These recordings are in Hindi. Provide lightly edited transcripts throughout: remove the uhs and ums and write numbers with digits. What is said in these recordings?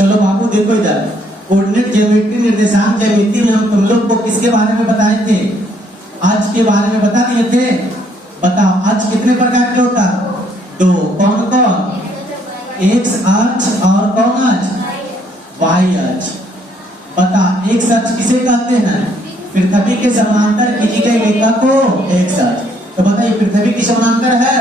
चलो बाबू देखो इधर, कोऑर्डिनेट ज्योमेट्री निर्देशांक ज्यामिति में हम तुम लोग को किसके बारे में बताए थे? आज के बारे में बता दिए थे। बताओ आज कितने प्रकार के होता? दो। कौन कौन? एक्स अक्ष और कौन अक्ष? वाई अक्ष। बता एक्स अक्ष किसे कहते हैं? पृथ्वी के समांतर खींची गई रेखा को एक्स अक्ष। तो बताइए पृथ्वी की समांतर है।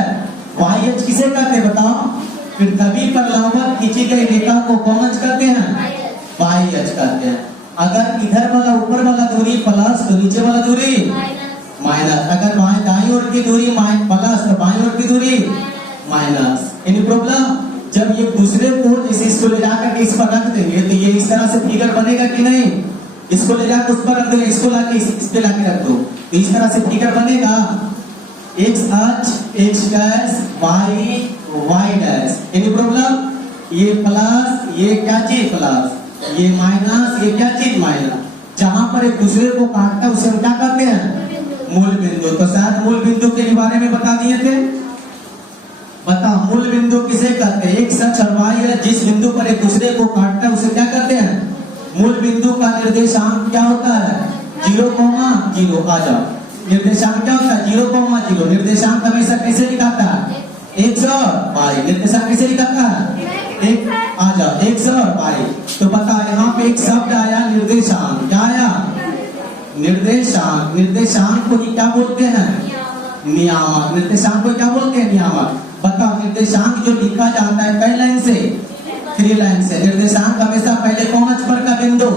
वाई अक्ष किसे कहते हैं? बताओ पृथ्वी पर लंबवत खींची गई रेखा को कौन अक्ष कहते हैं? वाई अक्ष कहते हैं। अगर इधर वाला ऊपर वाला दूरी प्लस तो नीचे वाला दूरी माइनस। अगर दाईं ओर की दूरी प्लस तो बाईं ओर की दूरी माइनस। Any problem? जब ये दूसरे को जैसे इसको ले जाकर के इस पर रख देंगे तो ये इस तरह से फिगर बनेगा कि नहीं? इसको ले जाकर उस पर रख देंगे, इसको लाके इस पे लाके रख दो तो इस तरह से फिगर बनेगा। एक्स अक्ष X dash Y Y dash. Any problem? ये प्लस ये क्या चीज प्लस, ये माइनस ये क्या चीज माइनस। जहां पर एक दूसरे को काटता है उसे हम क्या कहते हैं? मूल बिंदु। तो शायद मूल बिंदु के बारे में बता दिए थे। बता मूल बिंदु किसे कहते हैं? एक अक्ष और वाई है, जिस बिंदु पर एक दूसरे को काटता है उसे क्या कहते हैं? मूल बिंदु का निर्देशांक क्या होता है? 0,0। आ जाओ, निर्देशांक क्या होता है? 0,0। निर्देशांक हमेशा कैसे लिखाता है? एक्स और वाई। निर्देशांक कैसे लिखाता है? एक। आ जाओ एक्स और वाई। तो बता यहाँ पे एक शब्द आया निर्देशांक। क्या आया? निर्देशांक। निर्देशांक को ही क्या बोलते हैं? नियामक। निर्देशांक को क्या बोलते हैं? नियामक। बताओ निर्देशांक जो लिखा जाता है कई लाइन से? 3 लाइन से। निर्देशांक हमेशा पहले कौन अक्ष पर का बिंदु?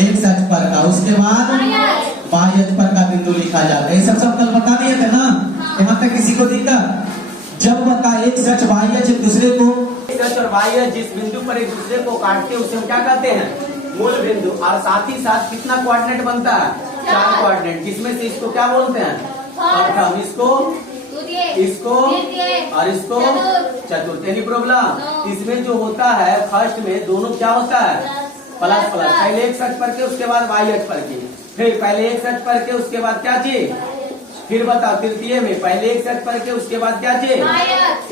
एक्स अक्ष पर का, उसके बाद वाई अक्ष पर का बिंदु लिखा जाता है। ये सब कल बता दिए थे ना? यहाँ तक किसी को दिक्कत? जब बता एक्स अक्ष वाई अक्ष दूसरे को एक्स अक्ष और वाई अक्ष जिस बिंदु पर एक दूसरे को काटते हैं उसे हम क्या कहते हैं? मूल बिंदु। और साथ ही साथ कितना कोऑर्डिनेट बनता है? 4 कोऑर्डिनेट, जिसमें से इसको क्या बोलते हैं? प्रथम, इसको और इसको चतुर्थ। Any problem? इसमें जो होता है फर्स्ट में दोनों क्या होता है? Plus plus. पहले एक्स अक्ष पर के उसके बाद वाई अक्ष पर के, फिर पहले एक्स अक्ष पर के उसके बाद क्या चीज? फिर बताओ तृतीय में पहले एक्स अक्ष पर के उसके बाद क्या चीज?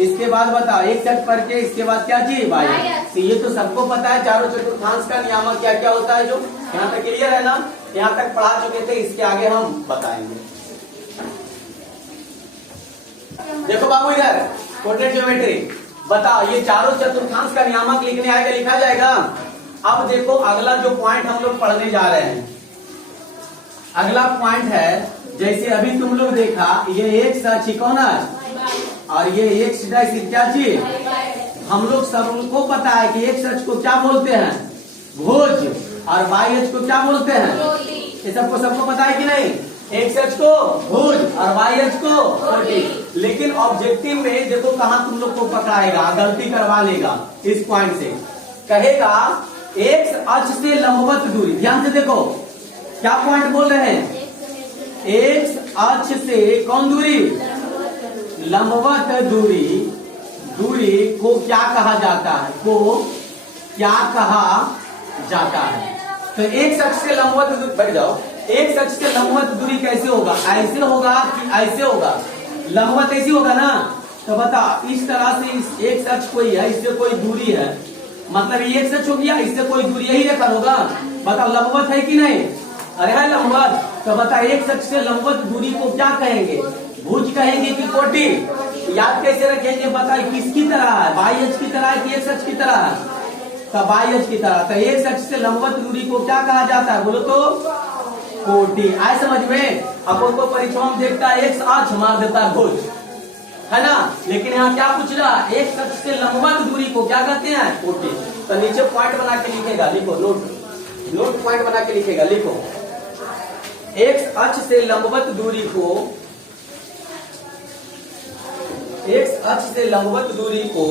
इसके बाद बताओ एक्स अक्ष पर के इसके बाद क्या चीज? वाई अक्ष। ये तो सबको पता है चारों चतुर्थांश का नियामक क्या क्या होता है। जो यहाँ तक क्लियर है ना? यहाँ तक पढ़ा चुके थे, इसके आगे हम बताएंगे। देखो बाबू इधर कोऑर्डिनेट ज्योमेट्री। बताओ ये चारों चतुर्थांश का नियामक लिखने आएगा, लिखा जाएगा। अब देखो अगला जो पॉइंट हम लोग पढ़ने जा रहे हैं, अगला पॉइंट है जैसे अभी तुम लोग देखा ये एक्स अक्ष कौन अक्ष और ये एक्स डैश क्या चीज? हम लोग सबको पता है कि एक्स अक्ष को क्या बोलते हैं? भुज। और वाई अक्ष को क्या बोलते हैं? ये सबको पता है कि नहीं? एक्स अक्ष को भुज और वाई अक्ष को रोटी। लेकिन ऑब्जेक्टिव में देखो कहाँ तुम लोग को पकड़ाएगा, गलती करवा लेगा। इस पॉइंट से कहेगा एक्स अक्ष से लंबवत दूरी। ध्यान से देखो क्या पॉइंट बोल रहे हैं? एक्स अक्ष से कौन दूरी? लंबवत दूरी। दूरी को क्या कहा जाता है? को क्या कहा जाता है? तो एक्स अक्ष से लंबवत दूरी, बैठ जाओ। एक्स अक्ष से लंबवत दूरी कैसे होगा? ऐसे होगा कि ऐसे होगा? लंबवत ऐसी होगा ना? तो बता इस तरह से इस एक्स अक्ष कोई है, इससे कोई दूरी है, मतलब ये एक्स अक्ष हो गया, इससे कोई दूरी यही रेखा होगा। बताओ लंबवत है कि नहीं? अरे है लंबवत। तो बता एक्स अक्ष से लंबवत दूरी को क्या कहेंगे? भुज कहेंगे कि कोटि? याद कैसे रखेंगे? बता किसकी तरह है? वाई अक्ष की तरह है कि एक्स अक्ष की तरह है? तो वाई अक्ष की तरह। तो एक्स अक्ष से लंबवत दूरी को क्या कहा जाता है? बोलो तो कोटि। आए समझ में? अपन को परीक्षा में देखता है एक्स अक्ष मार देता है भुज, है ना? लेकिन यहाँ क्या पूछ रहा है? एक्स अक्ष से लंबवत दूरी को क्या कहते हैं? कोटि। तो नीचे पॉइंट बना के लिखेगा, लिखो नोट पॉइंट बना के लिखेगा, लिखो एक्स अक्ष से लंबवत दूरी को, एक्स अक्ष से लंबवत दूरी को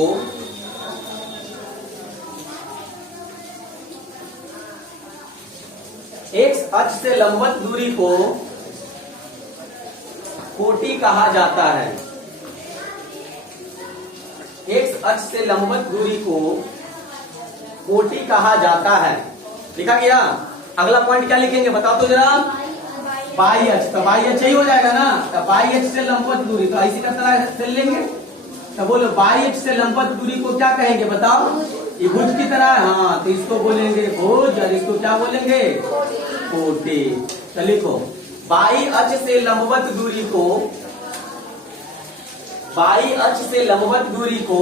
एक्स अक्ष से लंबवत दूरी को कोटि कहा जाता है। एक्स अक्ष से लंबवत दूरी को कोटि कहा जाता है। लिखा गया? अगला पॉइंट क्या लिखेंगे बताओ तो जरा? वाई अक्ष। तो वाई अक्ष ही हो जाएगा ना? तो वाई अक्ष से लंबवत दूरी, तो ऐसी का तरह चल लेंगे। तो बोलो वाई अक्ष से लंबवत दूरी को क्या कहेंगे बताओ? ये भुज की तरह है, हाँ, तो इसको बोलेंगे भुज और इसको क्या बोलेंगे, कोटि। तो लिखो, बाई अक्ष से लंबवत दूरी को, बाई अक्ष से लंबवत दूरी को,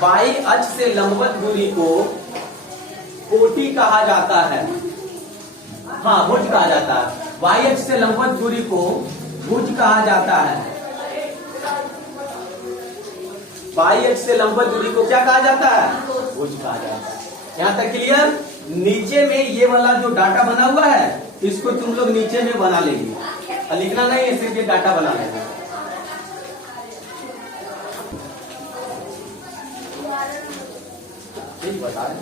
बाई अक्ष से लंबवत दूरी को कोटि कहा जाता है। हाँ, भुज कहा जाता है। बाई अक्ष से लंबवत दूरी को भुज कहा जाता है। बाई अक्ष से लंबवत दूरी को क्या कहा जाता है, भुज कहा जाता है। यहाँ तक क्लियर। नीचे में ये वाला जो डाटा बना हुआ है इसको तुम लोग नीचे में बना लेंगे, और लिखना नहीं है, सिर्फ ये डाटा बना लेंगे। बता रहे।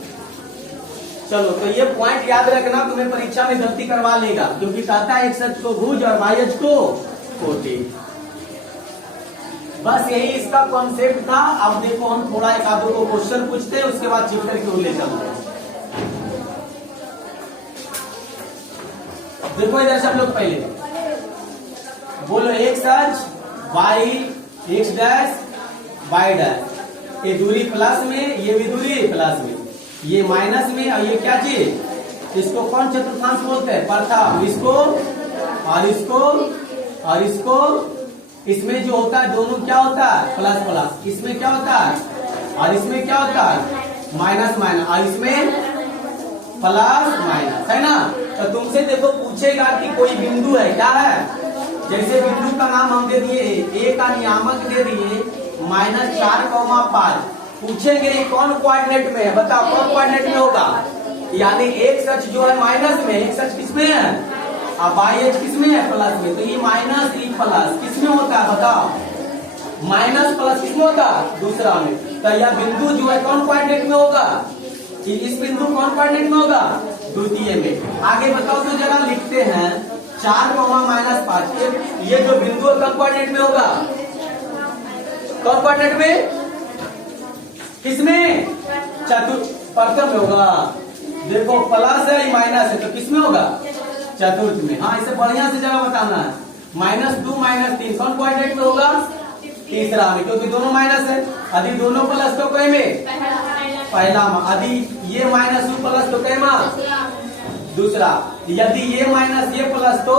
चलो, तो ये पॉइंट याद रखना, तुम्हें परीक्षा में गलती करवा लेगा, क्योंकि कहता है x अक्ष को भुज और y अक्ष को कोटि। बस यही इसका कॉन्सेप्ट था। अब देखो, हम थोड़ा एक आधो को क्वेश्चन पूछते हैं, उसके बाद चैप्टर की ओर ले चलते हैं। देखो इधर सब लोग पहले बोलो, x अक्ष, y, x dash, y dash, ये दूरी प्लस में, ये भी दूरी प्लस में, ये माइनस में, और ये क्या चीज, इसको कौन चतुर्थांश बोलते हैं, प्रथम। इसको और इसको और इसको, इसमें जो होता है दोनों क्या होता है, प्लस प्लस, इसमें क्या होता है और इसमें क्या होता है, माइनस माइनस, और इसमें प्लस माइनस, है ना। तो तुमसे देखो पूछेगा कि कोई बिंदु है, क्या है, जैसे बिंदु का नाम हम दे दिए, ए का नियामक दे दिए -4,5, पूछेंगे ये कौन कोऑर्डिनेट में है, बताओ कौन कोऑर्डिनेट में होगा। यानी एक अक्ष जो है माइनस में, एक अक्ष किसमें है, और बाई अक्ष किसमें है, प्लस में। तो ये माइनस, ये प्लस किसमें होता है, बताओ, माइनस प्लस किसमें होता है, दूसरा में। तो यह बिंदु जो है कौन कोऑर्डिनेट में होगा, इस बिंदु कौन कोऑर्डिनेट में होगा, द्वितीय में। आगे बताओ तो जरा, लिखते हैं 4,-5, ये जो बिंदु है कौन कोऑर्डिनेट में होगा, कौन कोऑर्डिनेट में, किसमें, प्रथम में होगा। देखो प्लस है, माइनस है, तो किसमें होगा, चतुर्थ में। हाँ, इसे बढ़िया से जरा बताना है। -2 -3 कौन कोऑर्डिनेट में होगा, तीसरा में, क्योंकि दोनों माइनस है। यदि दोनों प्लस तो कै में, पहला में। यदि ये -2 प्लस तो कै में, दूसरा। यदि ये माइनस ये प्लस तो,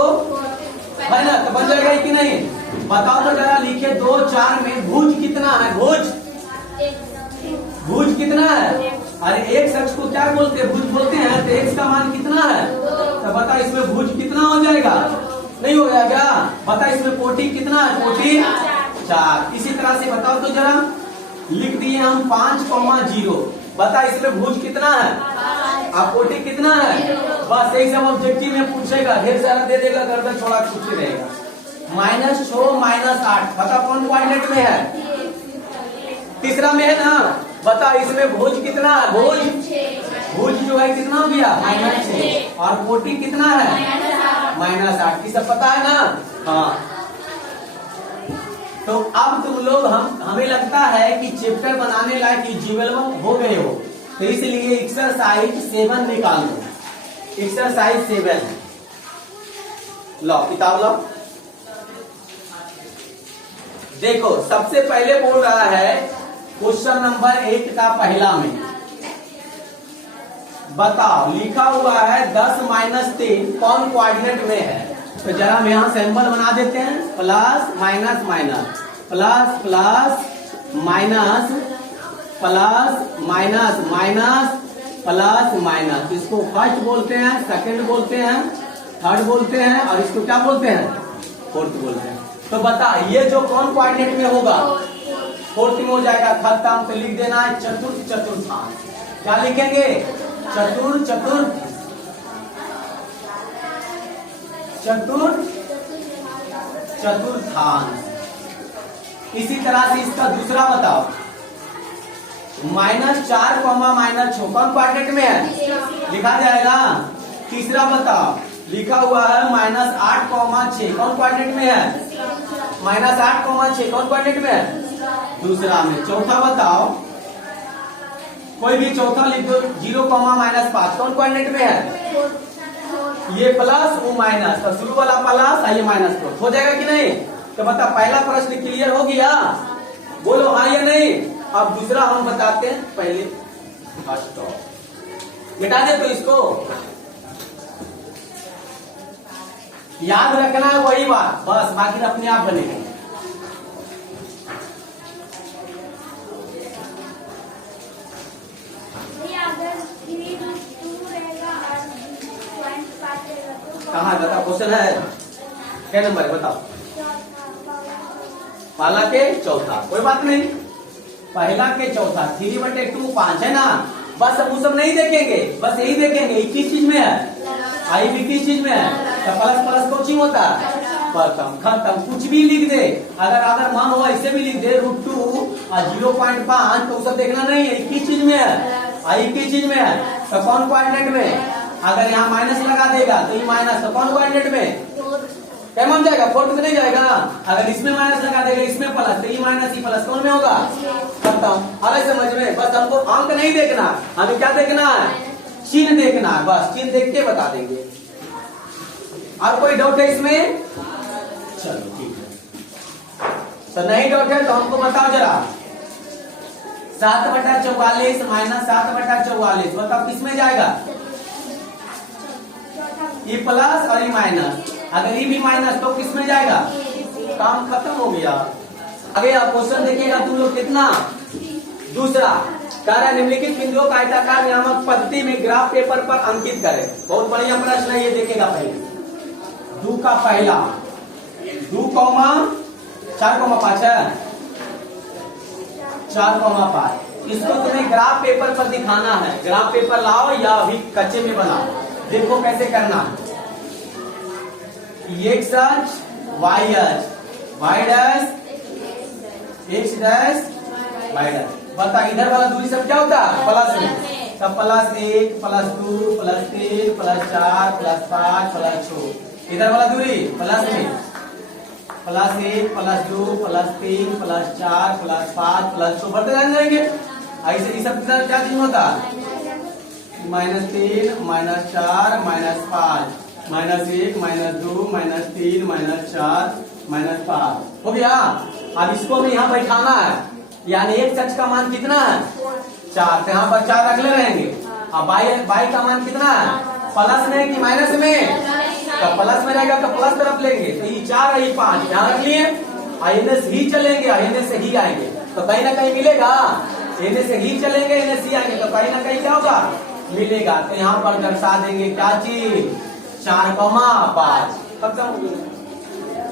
है ना, तो बन जाएगा कि नहीं, बताओ तो जरा। लिखे 2, 4 में भुज कितना है, भुज, भुज कितना है। अरे एक अक्ष को क्या बोलते हैं, भुज बोलते हैं। तो x का मान कितना है, तो बता इसमें भुज कितना हो जाएगा, नहीं हो जाएगा। बता इसमें कोटि कितना है, कोटि 4। इसी तरह से बताओ तो जरा, लिख दिए हम 5,0। बता इसमें भुज कितना है, आप कोटि कितना है। बस यही सब ऑब्जेक्टिव में पूछेगा, ढेर सारा दे देगा, गर्दन छोड़ा कुछ ही रहेगा। -6 -8, बता कौन कोऑर्डिनेट में है, तीसरा में है ना। बता इसमें भुज कितना है, भुज, भुज जो है कितना हो गया, -6, और कोटि कितना है, -8। सब पता है ना। हाँ, तो अब तुम लोग, हमें लगता है कि चैप्टर बनाने लायक एलिजिबल हो गए हो, तो इसलिए एक्सरसाइज 7 निकाल दो। एक्सरसाइज 7 लो, किताब लो। देखो सबसे पहले बोल रहा है क्वेश्चन नंबर 8 का पहला में, बताओ, लिखा हुआ है 10 -3 कौन कोऑर्डिनेट में है। तो जरा हम यहाँ सिंबल बना देते हैं, plus minus minus, plus plus minus, plus minus minus, plus minus. इसको फर्स्ट बोलते हैं, सेकंड बोलते हैं, थर्ड बोलते हैं, और इसको क्या बोलते हैं, फोर्थ बोलते हैं। तो बता ये जो कौन कोऑर्डिनेट में होगा, फोर्थ में हो जाएगा, खत्म। तो लिख देना है चतुर्थ चतुर्थांश। क्या लिखेंगे, चतुर्थ चतुर्थ चतुर्थ चतुर्थांश। इसी तरह से इसका दूसरा बताओ, -4, -6 कौन कोऑर्डिनेट में है, लिखा जाएगा। तीसरा बताओ, लिखा हुआ है -8, 6 कौन कोऑर्डिनेट में है, -8, 6 कौन कोऑर्डिनेट में है, दूसरा में। चौथा बताओ, कोई भी चौथा लिख दो, 0, -5 कौन कोऑर्डिनेट में है, ये प्लस वो माइनस, तो शुरू वाला प्लस, ये माइनस, हो जाएगा कि नहीं। तो बता पहला प्रश्न क्लियर हो गया, बोलो हाँ या नहीं। अब दूसरा हम बताते हैं, पहले स्टॉप मिटा दे तो इसको याद रखना है वही बात, बस बाकी अपने आप बनेगा। कहाँ बताओ, क्वेश्चन है क्या नंबर है बताओ। पहला के चौथा, कोई बात नहीं, पहला के चौथा 3/2 5 है ना। बस हम वो सब नहीं देखेंगे, बस यही देखेंगे एक किस चीज में है, आई भी किस चीज में है। तो प्लस प्लस कोचिंग होता है, खत्म खत्म, कुछ भी लिख दे। अगर मान हो ऐसे भी लिख दे √2 और 0.5, तो सब देखना नहीं है किस चीज में है, आई किस चीज में है, तो कौन कोऑर्डिनेट में। अगर यहाँ माइनस लगा देगा तो ये माइनस, तो कौन कोऑर्डिनेट में, क्या मान जाएगा, 4 में नहीं जाएगा। अगर इसमें माइनस लगा देगा इसमें प्लस, तो ये माइनस ये प्लस कौन में होगा, खत्म। अरे समझ में, बस हमको अंक नहीं देखना, हमें क्या देखना है, चिन्ह देखना है, बस चिन्ह देख के बता देंगे। और कोई डाउट है इसमें, चलो ठीक है। तो नहीं डाउट है तो हमको बताओ जरा, 7/44 माइनस 7/44 बताओ किस में जाएगा, ये प्लस और ये माइनस। अगर ये भी माइनस तो किस में जाएगा, काम खत्म हो गया। आगे आप क्वेश्चन देखिएगा तुम लोग कितना, दूसरा कह रहा है निम्नलिखित बिंदुओं का आयताकार नियामक पद्धति में ग्राफ पेपर पर अंकित करें। बहुत बढ़िया प्रश्न है, ये देखेगा पहले 2 का पहला 2,4,5 है, 4,5। इसको तुम्हें ग्राफ पेपर पर दिखाना है, ग्राफ पेपर लाओ या अभी कच्चे में बनाओ, देखो कैसे करना है। एक्स अक्ष, वाई अक्ष, Y dash, X dash, Y dash. बता इधर वाला दूरी सब क्या होता है, प्लस में, तब +1 +2 +3 +4 +5 +6। इधर वाला दूरी प्लस में, +1 +2 +3 +4 +5 +6 बढ़ते जाएंगे। ऐसे ये सब क्या चीज होता है, -3 -4 -5 -1 -2 -3 -4 -5 हो गया। अब इसको हमें यहाँ बैठाना है, यानी एक अक्ष का मान कितना है, 4, तो यहाँ पर 4 रख ले रहेंगे। अब बाई का मान कितना है, प्लस में कि माइनस में, तो प्लस में रहेगा तो प्लस तरफ लेंगे, तो ये 4 और ये 5 यहाँ रख लिए। इन्हें से ही चलेंगे, इन्हें से ही आएंगे, तो कहीं ना कहीं मिलेगा। इन्हें से ही चलेंगे, इन्हें से आएंगे, तो कहीं ना कहीं क्या होगा, मिलेगा। तो यहाँ पर दर्शा देंगे क्या चीज, 4,5 खत्म हो गया।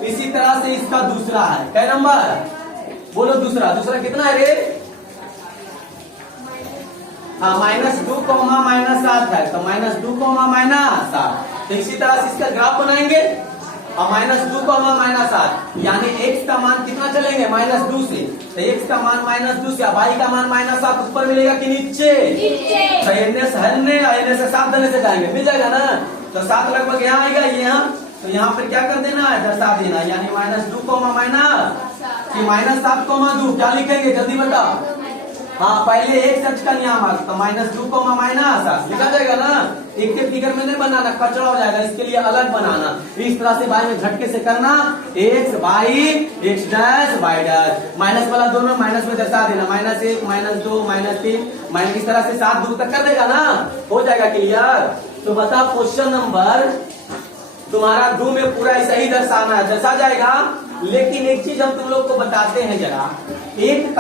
इसी तरह से इसका दूसरा है, क्या नंबर बोलो, दूसरा कितना है रे, हाँ -2, -7 है, तो -2, -7। तो इसी तरह से इसका ग्राफ बनाएंगे, और -2, -7, यानी x का मान कितना चलेंगे, -2 से, तो x का मान -2 से, y का मान -7 ऊपर मिलेगा कि नीचे, तो एने से 7 देने से जाएंगे, मिल जाएगा ना। तो 7 लगभग यहाँ आएगा, ये यहाँ, तो यहाँ पर क्या कर देना है, दर्शा देना, यानी -2, -7, क्या लिखेंगे जल्दी बताओ। हाँ पहले एक अक्ष का नियामक, तो -2, -7 लिखा जाएगा ना। एक के फिगर में नहीं बनाना, कचरा हो जाएगा, इसके लिए अलग बनाना। इस तरह से बाई में झटके से करना, x by x dash Y dash, minus वाला दोनों माइनस में दर्शा देना, -1 -2 -3 इस तरह से 7 दूर तक कर देगा ना, हो जाएगा क्लियर। तो बता क्वेश्चन नंबर तुम्हारा 2 में पूरा ऐसा ही दर्शाना है, दर्शा जाएगा। लेकिन एक चीज हम तुम लोग को बताते हैं जरा, एक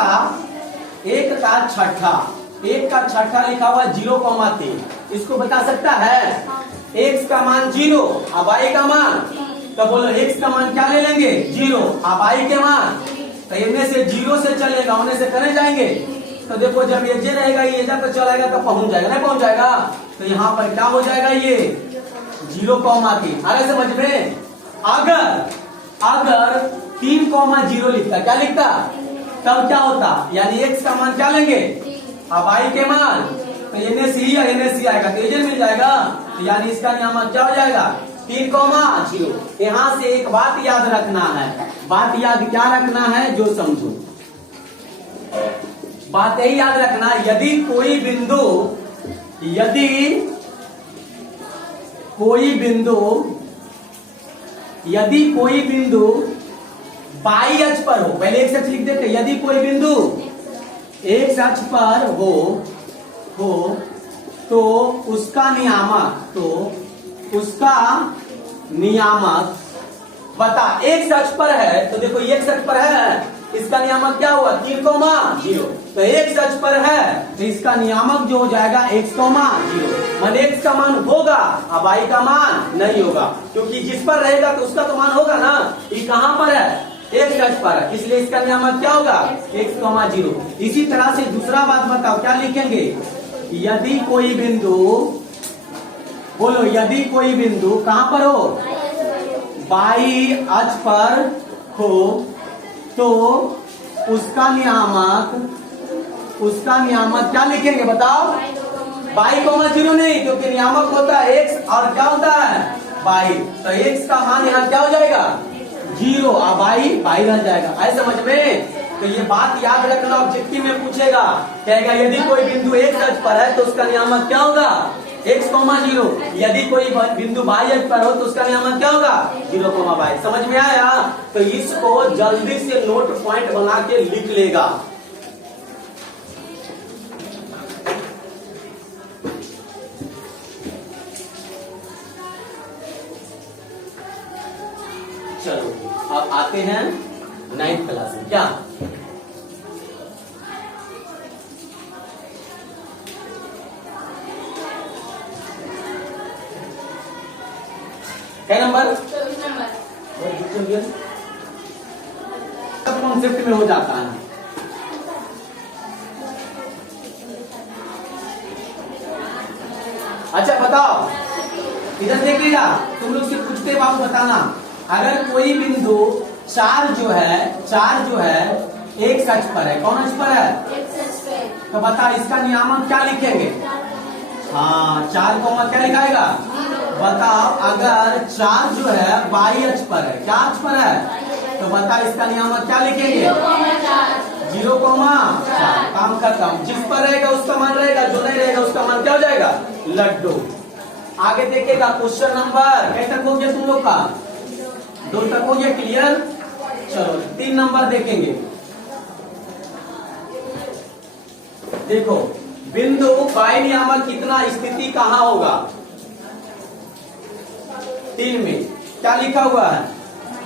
का छठा लिखा हुआ 0,3, इसको बता सकता है, x का मान 0 और y का मान, तो बोलो x का मान क्या ले लेंगे 0 और y के मान, तो इनमें से 0 से चलेगा, उन्हें से करे जाएंगे। तो देखो जब ये जे रहेगा, ये जब तक चलेगा तो पहुंच जाएगा, नहीं पहुंच जाएगा, तो यहाँ पर क्या हो जाएगा, ये 0,3। अरे समझ में, अगर 3,0 लिखता, क्या लिखता, तब क्या होता, यानी x का मान क्या लेंगे, अब y के मान, तो NaC आएगा, तो ये मिल जाएगा। तो यानी इसका नियामक क्या हो जाएगा, 3,0। यहाँ से एक बात याद रखना है, बात याद क्या रखना है, जो समझो, बात यही याद रखना, यदि कोई बिंदु बाई अक्ष पर हो, पहले एक अक्ष लिख देते, यदि कोई बिंदु एक्स अक्ष पर हो तो उसका नियामक बता। एक्स अक्ष पर है तो देखो एक्स अक्ष पर है, इसका नियामक क्या हुआ 3,0। तो एक्स अक्ष पर है तो इसका नियामक जो हो जाएगा x,0 मान एक्स का मान होगा, अब y का मान नहीं होगा, क्योंकि जिस पर रहेगा तो उसका तो मान होगा ना। ये कहां पर है एक्स अक्ष पर है, इसलिए इसका नियामक क्या होगा x,0। इसी तरह से दूसरा बात बताओ, क्या लिखेंगे, यदि कोई बिंदु, बोलो यदि कोई बिंदु कहां पर हो, y अक्ष पर हो तो उसका नियामक क्या लिखेंगे बताओ, y,0 नहीं, क्योंकि नियामक होता है x और क्या होता है y। तो x का मान यहाँ क्या हो जाएगा 0 और y रह जाएगा। ऐसे समझ में। तो ये बात याद रखना, ऑब्जेक्टिव में पूछेगा, कहेगा यदि कोई बिंदु x अक्ष पर है तो उसका नियामक क्या होगा x,0। यदि कोई बिंदु y अक्ष पर हो तो उसका नियामक क्या होगा 0,y। समझ में आया। तो इसको जल्दी से नोट पॉइंट बना के लिख लेगा। चलो अब आते हैं 9th क्लास में। क्या नंबर सब कॉन्सेप्ट में हो जाता है। अच्छा बताओ, इधर देखिएगा, तुम लोग से पूछते बाबू बताना, अगर कोई बिंदु चार जो है एक अक्ष पर है, कौन अक्ष पर है, तो बता इसका नियामक क्या लिखेंगे। हाँ 4, क्या लिखाएगा बताओ। अगर 4 जो है y अक्ष पर है, क्या अक्ष पर है, तो बता इसका नियामक क्या लिखेंगे 0,4। काम खत्म। जिस पर रहेगा उसका मान रहेगा, जो नहीं रहेगा उसका मान क्या हो जाएगा लड्डू। आगे देखेगा क्वेश्चन नंबर कैसे तक हो गया तुम लोग का, 2 तक हो गया, क्लियर। चलो 3 नंबर देखेंगे। देखो बिंदु y नियामक कितना स्थिति कहां होगा 3 में, क्या लिखा हुआ है,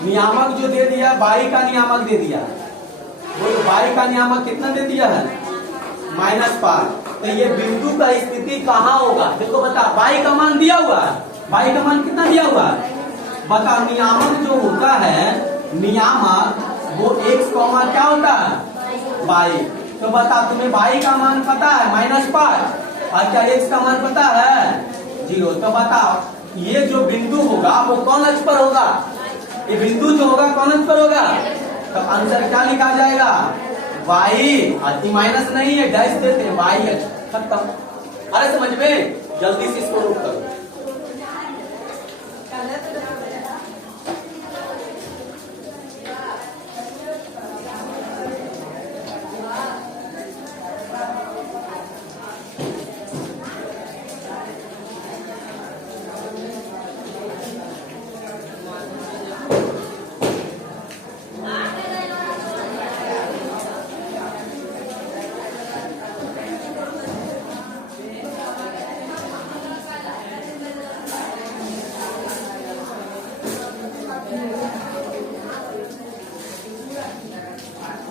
नियामक जो दे दिया y का नियामक दे दिया, बोलो y का नियामक कितना दे दिया है -5। तो ये बिंदु का स्थिति कहां होगा, देखो बता y का मान दिया हुआ है, y का मान कितना दिया हुआ है बता। नियामक जो होता है, नियामक वो x, क्या होता है y। तो बता तुम्हें y का मान पता है -5 और क्या x का मान पता है 0। तो बताओ ये जो बिंदु होगा वो कौन अक्ष पर होगा, ये बिंदु जो होगा कौन अक्ष पर होगा। तो आंसर क्या लिखा जाएगा y, अति माइनस नहीं है, डैश देते हैं y अक्ष, खत्म। अरे समझ में, जल्दी से इसको नोट करो।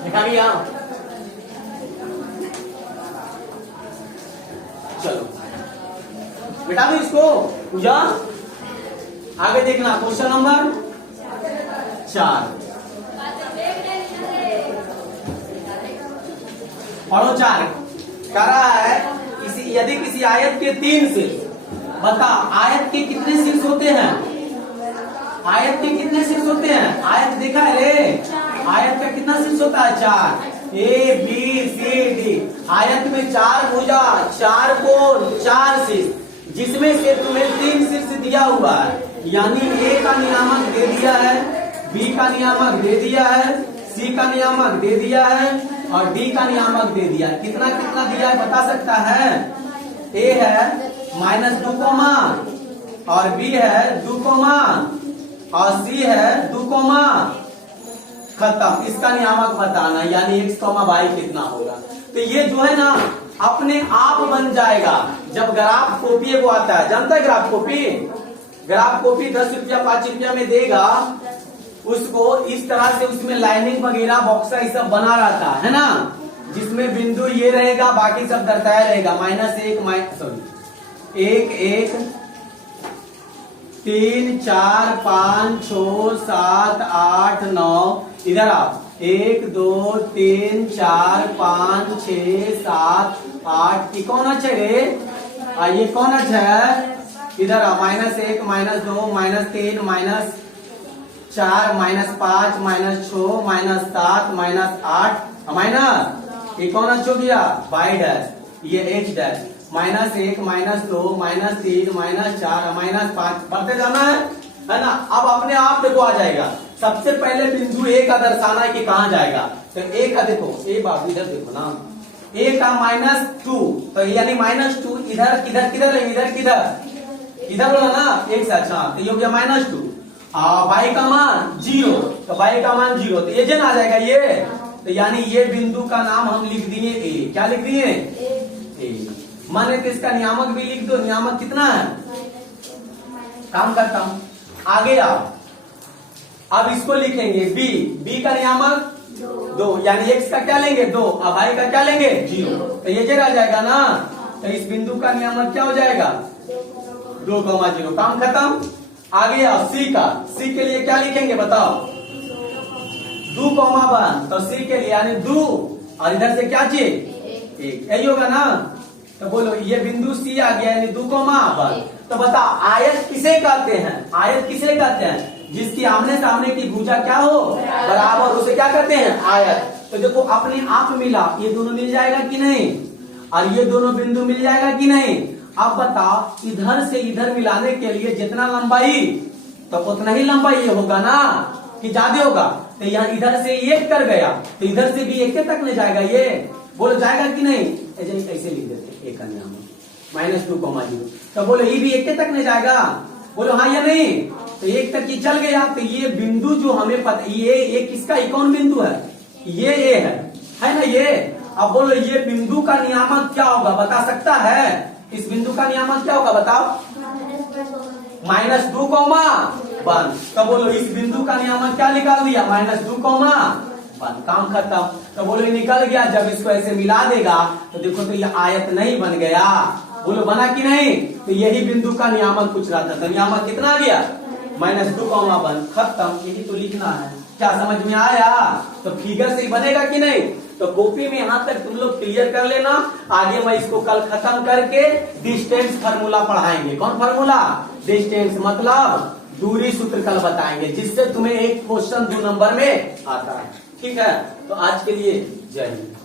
लिखा गया। चलो बेटा दो इसको पूजा। आगे देखना क्वेश्चन नंबर 4 पढ़ो। 4 कह रहा है यदि किसी आयत के 3 शीर्ष, बता आयत के कितने शीर्ष होते हैं, आयत के कितने शीर्ष होते हैं, आयत देखा है रे, आयत का कितना शीर्ष होता है 4, A B C D। आयत में 4 भुजा, 4 कोण, 4 शीर्ष, जिसमें से तुम्हें 3 शीर्ष दिया हुआ है, यानी A का नियामक दे दिया है, B का नियामक दे दिया है, C का नियामक दे दिया है और D का नियामक दे दिया है। कितना कितना दिया है बता सकता है। A है -2 और B है 2 और C है 2 खत्म। इसका नियामक बताना, यानी x, y कितना होगा। तो ये जो है ना अपने आप बन जाएगा। जब ग्राफ कॉपी वो आता है, जानता है ग्राफ कॉपी? ग्राफ कॉपी 10 रुपया 5 रुपया में देगा, उसको इस तरह से उसमें लाइनिंग वगैरह बॉक्सा ये सब बना रहता है ना, जिसमें बिंदु ये रहेगा, बाकी सब दर्शाया रहेगा -1 1 3 4 5 6 7 8 9 इधर आप 1 2 3 4 5 6 7 8 ये कौन अच्छा रे? ये कौन अच्छा है? इधर आ -1 -2 -3 -4 -5 -6 -7 -8 माइनस ये कौन अच्छो गया? y डैश, ये h डैश, -1 -2 -3 -4 -5 बढ़ते जाना है ना। अब अपने आप देखो आ जाएगा। सबसे पहले बिंदु ए का दर्शाना है कि कहाँ जाएगा। तो ए का देखो, ए बाबू इधर देखो ना, ए का -2 तो यानी -2 इधर किधर किधर लेंगे? इधर किधर इधर बोला ना एक से। अच्छा तो ये हो गया -2। y का मान 0 तो y का मान 0 तो ये जन आ जाएगा ये। तो यानी ये बिंदु का नाम हम लिख दिए ए। क्या लिख दिए? ए। माने तो इसका नियामक भी लिख दो। नियामक कितना है? काम करता हूं, आगे आओ। अब इसको लिखेंगे बी। बी का नियामक 2 यानी x का क्या लेंगे? 2 अब y का क्या लेंगे? 0 तो ये जरा आ जाएगा ना। तो इस बिंदु का नियामक क्या हो जाएगा? 2, 0। काम खत्म, आगे आओ। सी का, सी के लिए क्या लिखेंगे बताओ? 2, 1 तो सी के लिए यानी 2 और इधर से क्या चीज? 1 यही होगा ना। तो बोलो ये बिंदु सी आ गया यानी 2, 1 तो बताओ आयत किसे कहते हैं? आयत किसे कहते हैं? जिसकी आमने सामने की भुजा क्या हो? बराबर, उसे क्या कहते हैं? आयत। तो देखो अपने आप मिला, ये दोनों मिल जाएगा कि नहीं? और ये दोनों बिंदु मिल जाएगा कि नहीं? अब बताओ इधर से इधर मिलाने के लिए जितना लंबाई तो उतना ही लंबाई ये होगा ना कि ज्यादा होगा। तो यहाँ इधर से 1 कर गया तो इधर से भी 1 तक ले जाएगा। ये बोलो जाएगा कि नहीं? ऐसे लिख देते एक का नियामक -2, 0 तो बोलो ये भी 1 तक ले जाएगा। बोलो हाँ या नहीं? तो 1 तक ये चल गया। तो ये बिंदु जो हमें पता, ये किसका कौन बिंदु है? ये ए है ना ये। अब बोलो ये बिंदु का नियामक क्या होगा बता सकता है? इस बिंदु का नियामक क्या होगा बताओ? -2, 1 तो बोलो इस बिंदु का नियामक क्या निकाल दिया? -2, 1 काम खत्म। तो बोलो ये निकल गया। जब इसको ऐसे मिला देगा तो देखो तो ये आयत नहीं बन गया। बोलो बना कि नहीं? तो यही बिंदु का नियामक पूछ रहा था। तो नियामक कितना आ गया? -2, 1 खत्म। यही तो लिखना है। क्या समझ में आया? तो फिगर से ही बनेगा कि नहीं? तो कॉपी में यहाँ तक तुम लोग क्लियर कर लेना। आगे मैं इसको कल खत्म करके डिस्टेंस फार्मूला पढ़ाएंगे। कौन फार्मूला? डिस्टेंस मतलब दूरी सूत्र कल बताएंगे, जिससे तुम्हें एक क्वेश्चन 2 नंबर में आता है। ठीक है, तो आज के लिए जय हिंद।